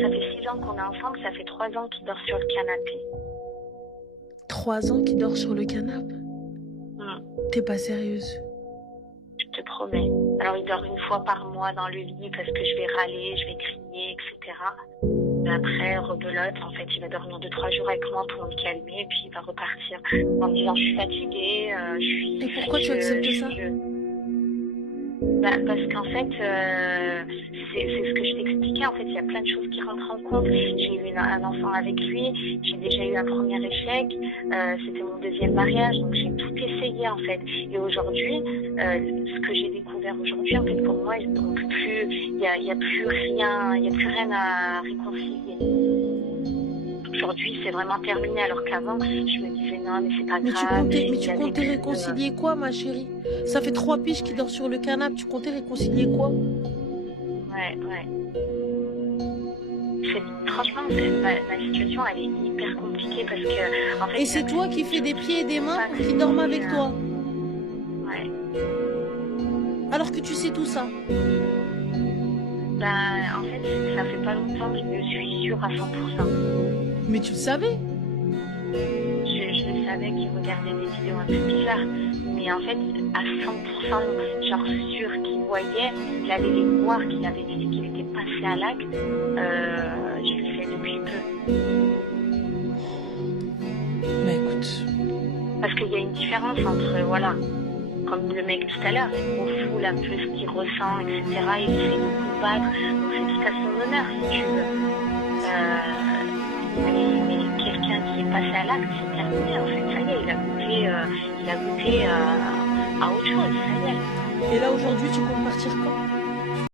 Ça fait 6 ans qu'on est ensemble, ça fait 3 ans qu'il dort sur le canapé. 3 ans qu'il dort sur le canapé? T'es pas sérieuse? Je te promets. Alors, il dort une fois par mois dans le lit parce que je vais râler, je vais crier, etc. Mais après, rebelote, en fait, il va dormir 2-3 jours avec moi pour me calmer et puis il va repartir en me disant je suis fatiguée, je suis... Et pourquoi tu acceptes ça? Parce qu'en fait, c'est ce que je t'expliquais. En fait, il y a plein de choses qui rentrent en compte. J'ai eu un enfant avec lui, j'ai déjà eu un premier échec, c'était mon deuxième mariage, donc j'ai tout essayé en fait. Et aujourd'hui, ce que j'ai découvert aujourd'hui, en fait, pour moi, il y a plus rien à réconcilier. Aujourd'hui, c'est vraiment terminé, alors qu'avant, je me disais non, mais c'est pas grave. Mais tu comptais réconcilier quoi, ma chérie? Ça fait 3 piges qu'il dort sur le canapé, tu comptais réconcilier quoi? Ouais. Franchement, ma situation, elle est hyper compliquée parce que... En fait, et c'est toi qui fais des pieds et des mains pour qu'ils dorment avec toi? Ouais. Alors que tu sais tout ça? En fait, ça fait pas longtemps que je suis sûre à 100%. Mais tu le savais? Je le savais qu'il regardait des vidéos un peu bizarres. Mais en fait, à 100%, genre sûr qu'il voyait, il allait les voir, qu'il était passé à l'acte. Je le sais depuis peu. Mais écoute... Parce qu'il y a une différence entre, voilà, comme le mec tout à l'heure, on foule un peu ce qu'il ressent, etc. Il essaie de combattre, donc c'est tout à son honneur, si tu veux. Mais quelqu'un qui est passé à l'acte, c'est terminé, en fait, ça y est, il a goûté à autre chose, ça y est. Et là, aujourd'hui, tu comptes partir quand?